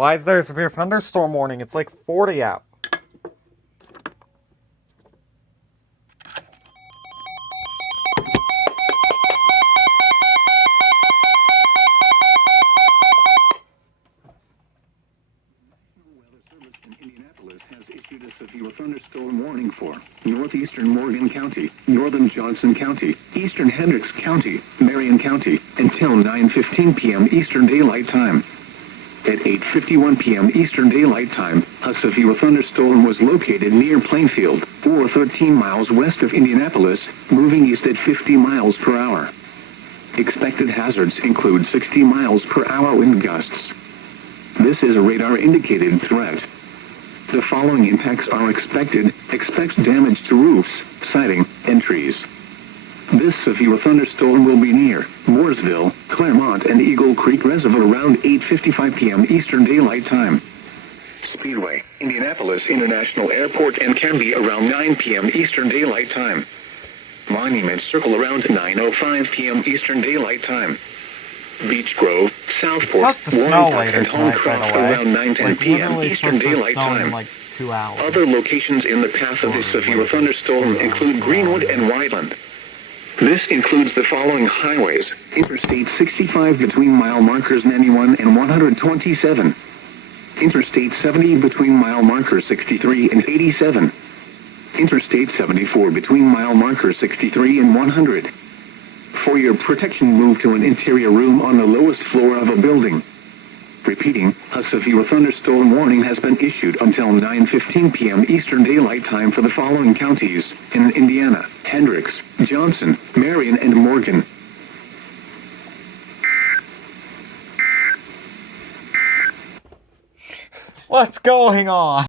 Why is there a severe thunderstorm warning? It's like 40 out. Has issued a severe thunderstorm warning for northeastern Morgan County, northern Johnson County, eastern Hendricks County, Marion County, until 9:15 p.m. Eastern Daylight Time. At 8:51 p.m. Eastern Daylight Time, a severe thunderstorm was located near Plainfield, or 13 miles west of Indianapolis, moving east at 50 miles per hour. Expected hazards include 60 miles per hour wind gusts. This is a radar-indicated threat. The following impacts are expected. Expects damage to roofs, siding, and trees. This severe thunderstorm will be near Mooresville, Claremont, and Eagle Creek Reservoir around 8:55 p.m. Eastern Daylight Time. Speedway, Indianapolis International Airport, and can be around 9 p.m. Eastern Daylight Time. Monument Circle around 9:05 p.m. Eastern Daylight Time. Beech Grove, Southport, It's supposed to snow Warrenton, later and tonight, by Homecroft the way. around 9:10 Like, p.m. literally it's Eastern supposed to Daylight snow in Time. like 2 hours. Other locations in the path of the severe thunderstorm include Greenwood and Whiteland. This includes the following highways: Interstate 65 between mile markers 91 and 127. Interstate 70 between mile markers 63 and 87. Interstate 74 between mile markers 63 and 100. For your protection, move to an interior room on the lowest floor of a building. Repeating, a severe thunderstorm warning has been issued until 9:15 p.m. Eastern Daylight Time for the following counties in Indiana: Hendricks, Johnson, Marion, and Morgan. What's going on?